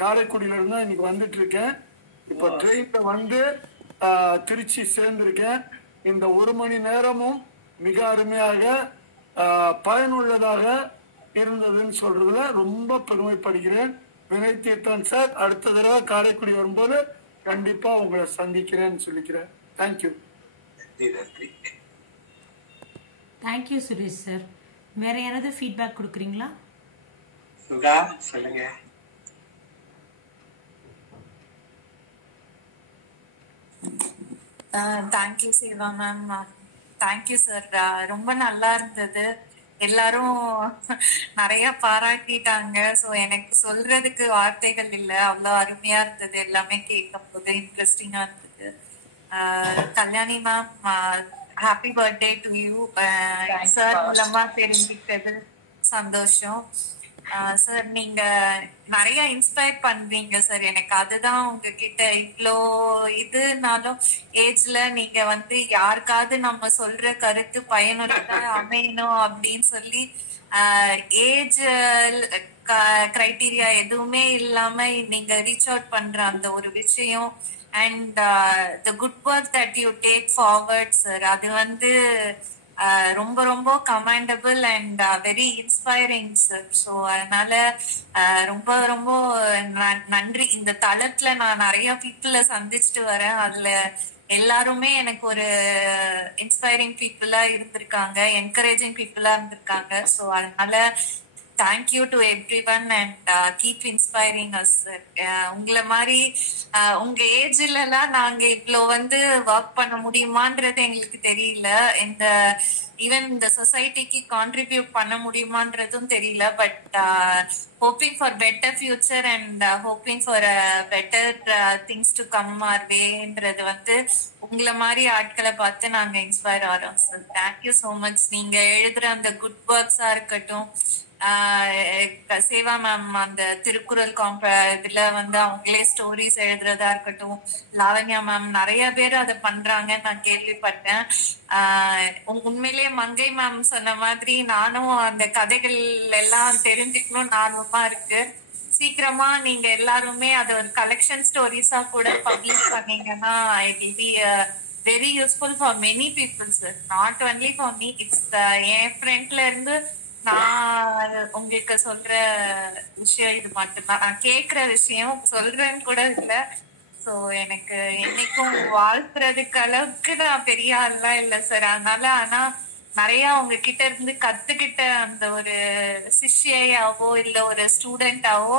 காரைக்குடியில இருந்தா இன்னைக்கு வந்துட்டு இருக்கேன். இப்ப ட்ரெயின்ல திருச்சி சேர்ந்திருக்கேன். இந்த 1 மணி நேரமும் மிக அருமையாக பயனுள்ளதாக இருந்ததுன்னு சொல்றதுல ரொம்ப பெருமைப்படுகிறேன். வினய் தீர்த்தான் சார், அடுத்த தடவை காரைக்குடி வரும்போது கண்டிப்பா உங்களை சந்திக்கிறேன்னு சொல்லிக்கிறேன். தேங்க்யூ. Thank you Suresh sir. வேற யாராவது ஃபீட்பேக் கொடுக்குறீங்களா? சொல்லுங்க. Thank you Siva ma'am. Thank you sir. ரொம்ப நல்லா இருந்தது. எல்லாரும் நிறைய பாராட்டிட்டாங்க. ஸோ எனக்கு சொல்றதுக்கு வார்த்தைகள் இல்லை, அவ்வளோ அருமையா இருந்தது. எல்லாமே கேட்கும் போது இன்ட்ரெஸ்டிங்கா இருந்தது. Kalyani ma'am, happy birthday to you. Sir மூலமா தெரிஞ்சுக்கிட்டது சந்தோஷம். சார் நீங்க நிறைய இன்ஸ்பயர் பண்றீங்க சார். எனக்கு அதுதான் உங்ககிட்ட இவ்வளோ இதுனாலும் ஏஜ்ல நீங்க யாருக்காவது நம்ம சொல்ற கருத்து பயனுள்ளதா அமையணும் அப்படின்னு சொல்லி ஏஜ் கிரைட்டீரியா எதுவுமே இல்லாம நீங்க ரீச் அவுட் பண்ற அந்த ஒரு விஷயம் and the good work that you take forward sir, அது ரொம்ப ரொம்ப commendable and very inspiring sir. So அதனால ரொம்ப ரொம்ப நன்றி. இந்த தளத்துல நான் நிறைய பீப்புளை சந்திச்சுட்டு வரேன். அதுல எல்லாருமே எனக்கு ஒரு இன்ஸ்பைரிங் பீப்புளா இருந்திருக்காங்க, என்கரேஜிங் பீப்புளா இருந்திருக்காங்க. ஸோ அதனால thank you to every one and keep inspiring as sir. உங்களை மாதிரி உங்க ஏஜ்ல எல்லாம் நாங்க இவ்வளோ ஒர்க் பண்ண முடியுமான்றது எங்களுக்கு தெரியல. ஈவன் இந்த சொசைட்டிக்கு கான்ட்ரிபியூட் பண்ண முடியுமான்றதும் தெரியல. But hoping for better future and hoping for better things to come ஆர் வேன்றது உங்களை மாதிரி ஆட்களை பார்த்து நாங்க இன்ஸ்பயர் ஆகிறோம் சார். Thank you so much. நீங்க எழுதுற அந்த குட் ஒர்க்ஸா இருக்கட்டும், சேவா மேம் அந்த திருக்குறள் இதுல அவங்களே ஸ்டோரிஸ் எழுதுறதா இருக்கட்டும், லாவண்யா மேம் நிறைய பேர் அதை பண்றாங்கன்னு நான் கேள்விப்பட்டேன். உண்மையிலேயே மங்கை மேம் சொன்ன மாதிரி நானும் அந்த கதைகள் எல்லாம் தெரிஞ்சுக்கணும் ஆர்வமா இருக்கு. சீக்கிரமா நீங்க எல்லாருமே அதை ஒரு கலெக்ஷன் ஸ்டோரிஸா கூட பப்ளிஷ் பண்ணீங்கன்னா it will be very useful for many people sir, not only for me. It's என் ஃப்ரெண்ட்ல இருந்து நான் உங்களுக்கு சொல்ற விஷயம் இது மட்டும்தான். நான் கேக்குற விஷயம் சொல்றேன்னு கூட இல்ல. சோ எனக்கு என்னைக்கும் வாழ்த்துறதுக்கு அளவுக்கு நான் பெரிய ஆள்லாம் இல்ல சார். அதனால ஆனா நிறைய உங்ககிட்ட இருந்து கத்துக்கிட்ட அந்த ஒரு சிஷ்யாவோ இல்ல ஒரு ஸ்டூடெண்டாவோ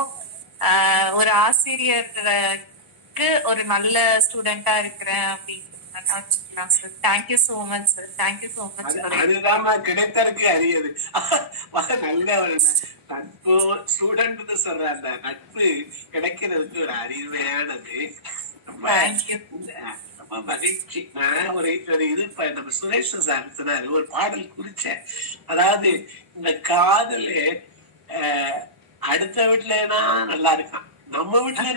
ஒரு ஆசிரியருக்கு ஒரு நல்ல ஸ்டூடெண்டா இருக்கிறேன் அப்படின்னு வச்சுக்கலாம் sir. Thank you so much sir. Thank you so much. அதுதான் கிடைத்தருக்கு அறியது. நல்ல ஒரு நட்பு ஸ்டூடெண்ட் சொல்ற அந்த நட்பு கிடைக்கிறதுக்கு ஒரு அருமையானது. ரொம்ப மகிழ்ச்சி. நான் ஒரு இது நம்ம சுரேஷ் சார் சொன்னாரு, ஒரு பாடல் குறிச்சேன். அதாவது இந்த காதலு அடுத்த வீட்டுலனா நல்லா இருக்கான், நம்ம வீட்டுல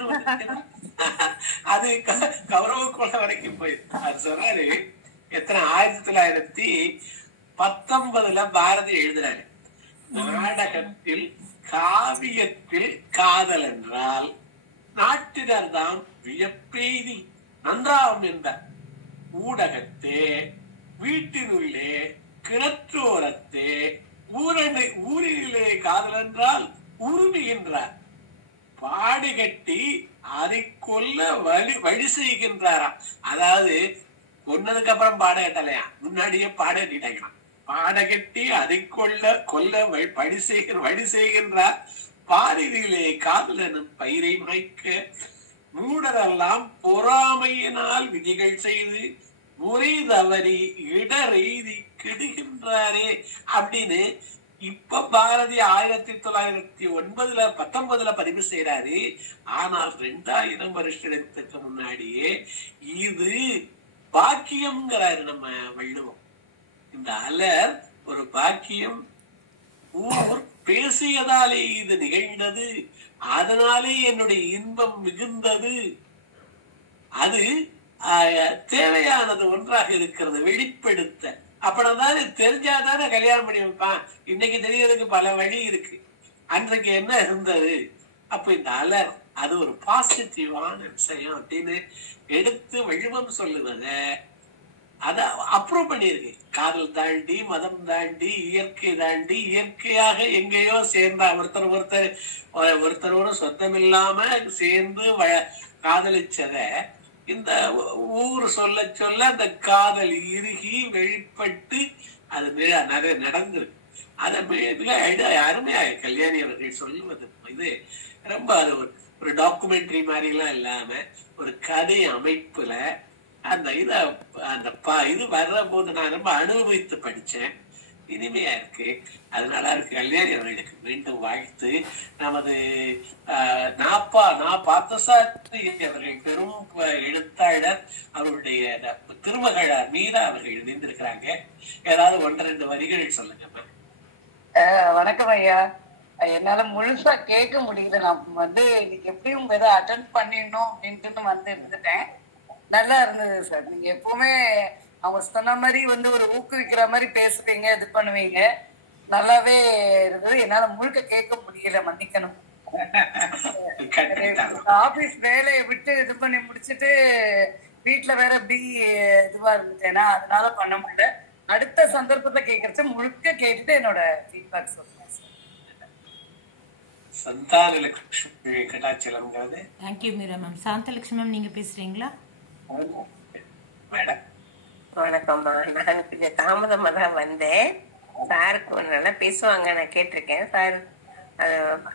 அது கௌரவ கொள்ள வரைக்கும் போயிருக்கு. அது சொன்னாரு எத்தனை 1919 பாரதி எழுதுறாரு, நாடகத்தில் காவியத்தில் காதல் என்றால் நாட்டினர் தான் வியப்பெய்தி நன்றாகும் என்றார். ஊடகத்தே வீட்டினுள்ளே கிணற்றோரத்தே ஊரிலே காதல் என்றால் உருவுகின்றார். பாடு கட்டி அதை கொல்ல வழி செய்கின்றாராம். அதாவது கொன்னதுக்கு அப்புறம் பாட கட்டலையா, முன்னாடியே பாட கட்டிட்டாங்களாம். பாடகட்டி அதை கொல்ல வழி செய்கின்றார். பாரிதிலே காதலனும் பயிரை மறைக்க மூடரெல்லாம் பொறாமையினால் விதிகள் செய்து முறை தவறி இடரெய்தி கெடுகின்றாரே அப்படின்னு இப்ப பாரதி 1919 பதிவு செய்யறாரு. ஆனால் 2000 வருஷத்துக்கு முன்னாடியே இது பாக்கியம்ங்கிறாரு நம்ம வள்ளுவம். இந்த அலர் ஒரு பாக்கியம். ஊர் பேசியதாலே இது நிகழ்ந்தது, அதனாலே என்னுடைய இன்பம் மிகுந்தது. அது தேவையானது ஒன்றாக இருக்கிறது வெளிப்படுத்த. அப்படிதானே தெரிஞ்சாதானே கல்யாணம் பண்ணி வைப்பான். இன்னைக்கு தெரியறதுக்கு பல வழி இருக்கு. அன்றைக்கு என்ன இருந்தது? அப்ப இந்த அலர் அது ஒரு பாசிட்டிவான விஷயம் அப்படின்னு எடுத்து வள்ளுவம் சொல்லுவத அத அப்ரூவ் பண்ணிருக்கு. காதல் தாண்டி, மதம் தாண்டி, இயற்கை தாண்டி, இயற்கையாக எங்கேயோ சேர்ந்தா ஒருத்தரோட சொந்தம் இல்லாம சேர்ந்து காதலிச்சத இந்த ஊர் சொல்ல அந்த காதல் இறுகி வெளிப்பட்டு அது நிறைய நடந்திருக்கு. அதை மிக அருமையாக கல்யாணி அவர்கள் சொல்லுவது இது ரொம்ப அது ஒரு டாக்குமெண்ட்ரி மாதிரி எல்லாம் இல்லாம ஒரு கதை அமைப்புல அந்த இது வர்ற போது நான் ரொம்ப அனுபவித்து படிச்சேன். இனிமையா இருக்கு. அதனால இருக்கு. கல்யாணி அவர்களுக்கு மீண்டும் வாழ்த்து. நமது பார்த்தசாரதி அவர்கள் பெரும் எழுத்தாளர், அவருடைய திருமகளார் மீரா அவர்கள் இணைந்திருக்கிறாங்க. ஏதாவது 1-2 வரிகள் சொல்லுங்க. வணக்கம் ஐயா. என்னால முழுசா கேட்க முடியல. நான் எப்படியும் உங்க இதை அட்டென்ட் பண்ணிடணும் அப்படின்ட்டு இருந்துட்டேன். நல்லா இருந்தது சார். நீங்க எப்பவுமே அவங்க சொன்ன மாதிரி ஒரு ஊக்குவிக்கிற மாதிரி பேசுவீங்க, இது பண்ணுவீங்க. நல்லாவே இருந்தது. என்னால முழுக்க கேட்க முடியல, மன்னிக்கணும். ஆபீஸ் வேலையை விட்டு இது பண்ணி முடிச்சுட்டு வீட்டுல வேற எப்படி இதுவா இருந்துட்டேன்னா அதனால பண்ண முடியல. அடுத்த சந்தர்ப்பத்தை கேட்கறச்ச முழுக்க கேட்டுட்டு என்னோட ஃபீட்பேக் சொல்றேன். சந்தானலட்சுமி கடாச்சலம்ங்கிறது. Thank you Meera ma'am. Santhalakshmi ma'am நீங்க பேசுறீங்களா? வணக்கம்மா. நான் கொஞ்சம் தாமதமா தான் வந்தேன். சாருக்கு நல்லா பேசுவாங்க, நான் கேட்டிருக்கேன். சார்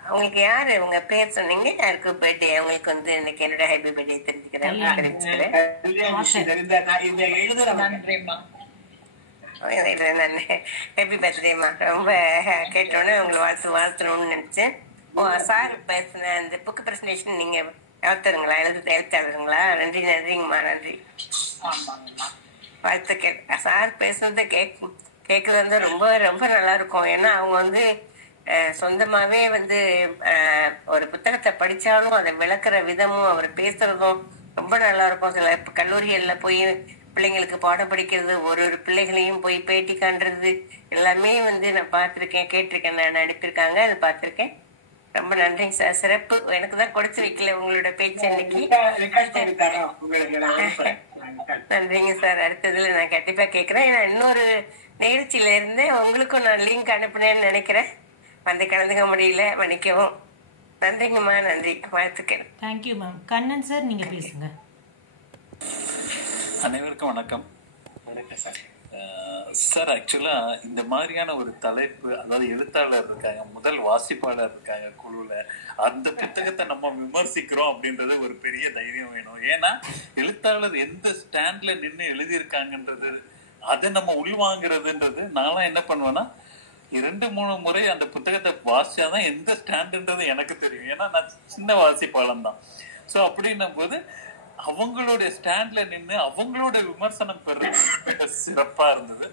அவங்களுக்கு யாரு உங்க பேர் சொன்னீங்க? யாருக்கு பர்த்டே? அவங்களுக்கு இன்னைக்கு என்னோட ஹாப்பி பர்த்டே தெரிஞ்சுக்கிறேன். ஹாப்பி பர்த்டேம்மா. ரொம்ப கேட்டோன்னே உங்களை வாழ்த்தணும்னு நினைச்சேன். சார் பேசுன அந்த புக் பிரசன்டேஷன் நீங்க எழுத்துருங்களா? எழுத்தாளருங்களா? நன்றிங்கம்மா, நன்றி. வாழ்த்துக்கள். சார் பேசுனதை கேட்கறது வந்து ரொம்ப ரொம்ப நல்லா இருக்கும். ஏன்னா அவங்க சொந்தமாவே ஒரு புத்தகத்தை படிச்சாலும் அதை விளக்குற விதமும் அவர் பேசுறதும் ரொம்ப நல்லா இருக்கும். சில கல்லூரிகள்ல போய் பிள்ளைங்களுக்கு பாடம் படிக்கிறது, ஒரு பிள்ளைகளையும் போய் பேட்டி காண்றது எல்லாமே நான் பார்த்திருக்கேன், கேட்டிருக்கேன். நான் அனுப்பியிருக்காங்க, அதை பார்த்திருக்கேன். ரொம்ப நன்றிங்க சார். சிறப்பு. எனக்கு தான் கொடுத்து வைக்கல உங்களோட பேச்சு இன்னைக்கு. நன்றிங்க சார். அடுத்ததுல நான் கண்டிப்பா கேட்கிறேன். ஏன்னா இன்னொரு நிகழ்ச்சியில இருந்தேன், உங்களுக்கும் நான் லிங்க் அனுப்புனேன்னு நினைக்கிறேன். கலந்துக்க முடியல, மன்னிக்கவும். நன்றிங்கம்மா, நன்றி. வாழ்த்துக்கள். Thank you ma'am. கண்ணன் சார் நீங்க பேசுங்க. அனைவருக்கும் வணக்கம். சார், ஆக்சுவலா இந்த மாதிரியான ஒரு தலைப்பு, அதாவது எழுத்தாளர் இருக்காங்க, முதல் வாசிப்பாளர் இருக்காங்க குழுல, அந்த புத்தகத்தை நம்ம விமர்சிக்கிறோம் அப்படின்றது ஒரு பெரிய தைரியம் வேணும். ஏன்னா எழுத்தாளர் எந்த ஸ்டாண்ட்ல நின்று எழுதியிருக்காங்கன்றது, அதை நம்ம உள்வாங்கிறதுன்றது, நான்லாம் என்ன பண்ணுவேன்னா 2-3 முறை அந்த புத்தகத்தை வாசிச்சாதான் எந்த ஸ்டாண்டுன்றது எனக்கு தெரியும். ஏன்னா நான் சின்ன வாசிப்பாளன் தான். ஸோ அப்படின்னும் போது அவங்களுடைய ஸ்டாண்ட்ல நின்று அவங்களோட விமர்சனம் பெற சிறப்பா இருந்தது.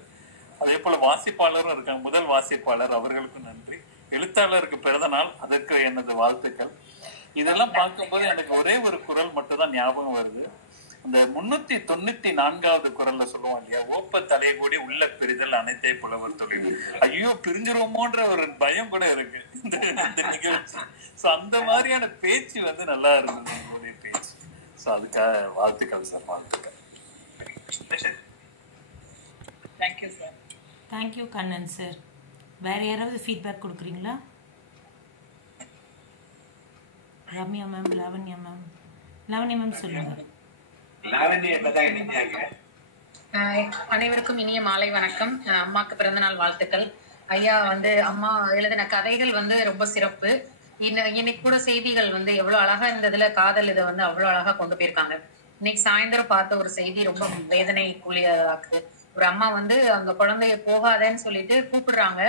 அதே போல வாசிப்பாளரும் இருக்காங்க, முதல் வாசிப்பாளர், அவர்களுக்கும் நன்றி. எழுத்தாளருக்கு பிறந்த நாள், அதற்கு எனது வாழ்த்துக்கள். இதெல்லாம் பார்க்கும்போது எனக்கு ஒரே ஒரு குரல் மட்டும் தான் ஞாபகம் வருது. அந்த 394வது குரல்ல சொல்லுவோம் இல்லையா, ஓப்ப தலை கூடி உள்ள பெரிதல் அனைத்தே புலவர் தொழில். ஐயோ பிரிஞ்சிருவோமோன்ற ஒரு பயம் கூட இருக்கு இந்த நிகழ்ச்சி. ஸோ அந்த மாதிரியான பேச்சு நல்லா இருந்தது உங்களுடைய பேச்சு. ஸோ அதுக்காக வாழ்த்துக்கள் சார், வாழ்த்துக்கள். Thank you sir. Thank you Kannan sir. வேற யாராவது ஃபீட்பேக் கொடுக்குறீங்களா? Ramya ma'am, Lavanya ma'am. Lavanya ma'am சொல்லுங்க. லாவண்யா இப்பதான் இணைஞ்சாங்க. அனைவருக்கும் இனிய மாலை வணக்கம். அம்மாக்கு பிறந்தநாள் வாழ்த்துக்கள். ஐயா வந்து அம்மா எழுதின கதைகள் வந்து ரொம்ப சிறப்பு. இன்னைக்கு கூட செய்திகள் வந்து எவ்வளவு அழகா இருந்ததுல காதல் இதை வந்து அவ்வளவு அழகா கொண்டு போயிருக்காங்க. இன்னைக்கு சாயந்தரம் பார்த்த ஒரு செய்தி ரொம்ப வேதனைக்குள்ளாக்குது. ஒரு அம்மா வந்து அந்த குழந்தைய போகாதேன்னு சொல்லிட்டு கூப்பிடுறாங்க.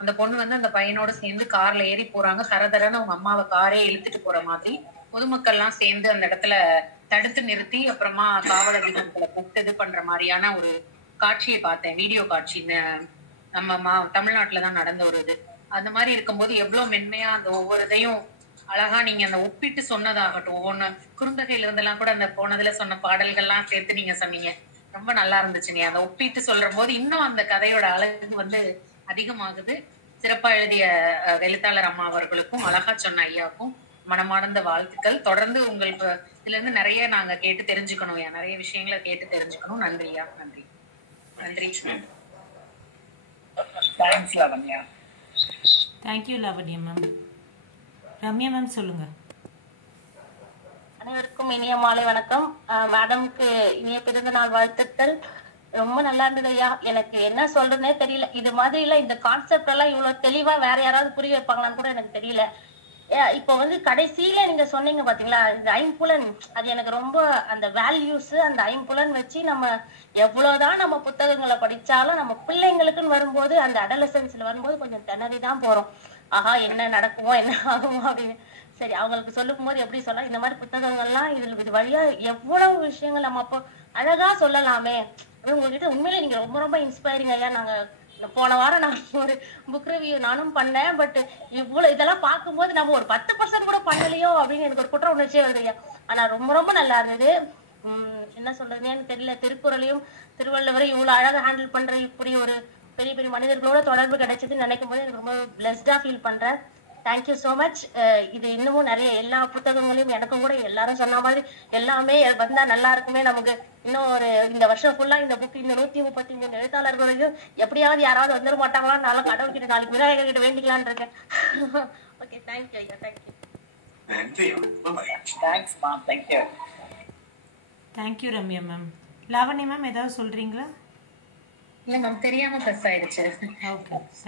அந்த பொண்ணு வந்து அந்த பையனோட சேர்ந்து கார்ல ஏறி போறாங்க. தரதரன்னு அவங்க அம்மாவை காரே இழுத்துட்டு போற மாதிரி பொதுமக்கள் எல்லாம் சேர்ந்து அந்த இடத்துல தடுத்து நிறுத்தி அப்புறமா காவல் அதிகாரிகளை கூப்பிட்டு இது பண்ற மாதிரியான ஒரு காட்சியை பார்த்தேன். வீடியோ காட்சின்னு நம்ம தமிழ்நாட்டுலதான் நடந்த ஒரு இது. அந்த மாதிரி இருக்கும்போது எவ்வளவு மென்மையா அந்த ஒவ்வொரு இதையும் அழகா நீங்க அந்த ஒப்பிட்டு சொன்னதாகட்டும், ஒவ்வொன்னு குறுந்தகையில இருந்தெல்லாம் கூட அந்த போனதுல சொன்ன பாடல்கள்லாம் சேர்த்து நீங்க சொன்னீங்க. ரொம்ப நல்லா இருந்துச்சுங்க. அந்த ஒப்பிட்டு சொல்ற போது இன்னும் அந்த கதையோட அழகு வந்து அதிகமாகுது. சிறப்பா எழுதிய எழுத்தாளர் அம்மா அவர்களுக்கும் அழகா சொன்ன ஐயாவுக்கும் மனமார்ந்த வாழ்த்துக்கள். தொடர்ந்து உங்களுக்கு இதுல இருந்து நிறைய நாங்க கேட்டு தெரிஞ்சுக்கணும், நிறைய விஷயங்களை கேட்டு தெரிஞ்சுக்கணும். நன்றி ஐயா. நன்றி நன்றி. Thanks Lavanya. Thank you Lavanya ma'am. Ramya ma'am சொல்லுங்க. அனைவருக்கும் இனிய மாலை வணக்கம். மேடம்க்கு இனிய பிறந்தநாள் வாழ்த்துக்கள். ரொம்ப நல்லா இருந்தது ஐயா. எனக்கு என்ன சொல்றதுனே தெரியல. இது மாதிரி எல்லாம் இந்த கான்செப்ட் எல்லாம் இவ்வளவு தெளிவா வேற யாராவது புரிய வைப்பாங்களான்னு கூட எனக்கு தெரியல. இப்போ வந்து கடைசியில நீங்க சொன்னீங்க பாத்தீங்களா, இந்த ஐம்புலன், அது எனக்கு ரொம்ப அந்த வேல்யூஸ், அந்த ஐம்புலன் வச்சு நம்ம எவ்வளவுதான் நம்ம புத்தகங்களை படிச்சாலும் நம்ம பிள்ளைங்களுக்குன்னு வரும்போது அந்த அடலசன்ஸ்ல வரும்போது கொஞ்சம் திணறிதான் போறோம். ஆஹா என்ன நடக்குமோ என்ன ஆகுமோ அப்படின்னு. சரி, அவங்களுக்கு சொல்லும் போது எப்படி சொல்லலாம், இந்த மாதிரி புத்தகங்கள்லாம் இது வழியா எவ்வளவு விஷயங்கள் நம்ம அப்போ அழகா சொல்லலாமே. உங்ககிட்ட உண்மையிலே நீங்க ரொம்ப ரொம்ப இன்ஸ்பைரிங் ஐயா. நாங்க போன வாரம் நான் ஒரு புக் ரிவ்யூ நானும் பண்ணேன். பட் இவ்வளவு இதெல்லாம் பார்க்கும்போது நம்ம ஒரு 10% கூட பண்ணலையோ அப்படின்னு எனக்கு ஒரு குற்ற உணர்ச்சியே வருது ஐயா. ஆனா ரொம்ப ரொம்ப நல்லா இருந்தது. என்ன சொல்றதுன்னு தெரியல. திருக்குறளையும் திருவள்ளுவரையும் இவ்வளவு அழகா ஹேண்டில் பண்ற இப்படி ஒரு பெரிய பெரிய மனிதர்களோட தொடர்பு கிடைச்சதுன்னு நினைக்கும் போது எனக்கு ரொம்ப பிளஸ்டா ஃபீல் பண்றேன். Thank you so much. இது இன்னமும் நிறைய எல்லா புத்தகங்களையும் எனக்கும் கூட எல்லாரும் சொன்ன மாதிரி எல்லாமே வந்தா நல்லா இருக்குமே. நமக்கு இன்னும் ஒரு இந்த வருஷம் ஃபுல்லா இந்த புக் இந்த 133 எழுத்தாளர்களையும் எப்படியாவது யாராவது வந்துட மாட்டாங்களா, நாளை கடவுள் கிட்ட நாளைக்கு விநாயகர் கிட்ட வேண்டிக்கலான் இருக்கேன். ஓகே, தேங்க்யூ ஐயா. Thank you. Thank you Ramya ma'am. Lavanya ma'am ஏதாவது சொல்றீங்களா? இல்ல மேம், தெரியாம ப்ரெஸ் ஆயிடுச்சு.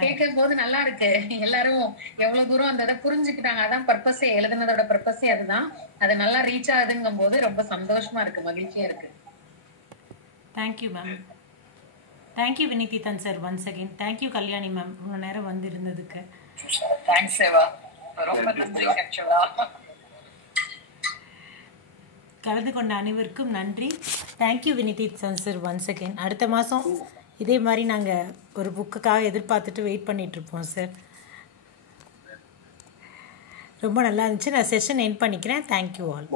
கேட்கும் போது நல்லா இருக்கு. எல்லாரும் எவ்வளவு தூரம் அந்த இதை புரிஞ்சுக்கிட்டாங்க. அதான் பர்பஸே, எழுதுனதோட பர்பஸே அதுதான். அது நல்லா ரீச் ஆகுதுங்கும் போது ரொம்ப சந்தோஷமா இருக்கு, மகிழ்ச்சியா இருக்கு. Thank you ma'am. Thank you Vinithithan sir once again. Thank you Kalyani ma'am இவ்வளோ நேரம் வந்து இருந்ததுக்கு. தேங்க்ஸ் சேவா. ரொம்ப நன்றி. கலந்து கொண்ட அனைவருக்கும் நன்றி. Thank you Vinithithan sir once again. அடுத்த மாதம் இதே மாதிரி நாங்கள் ஒரு புக்குக்காக எதிர்பார்த்துட்டு வெயிட் பண்ணிகிட்ருப்போம் சார். ரொம்ப நல்லா இருந்துச்சு. நான் செஷன் எண்ட் பண்ணிக்கிறேன். Thank you all.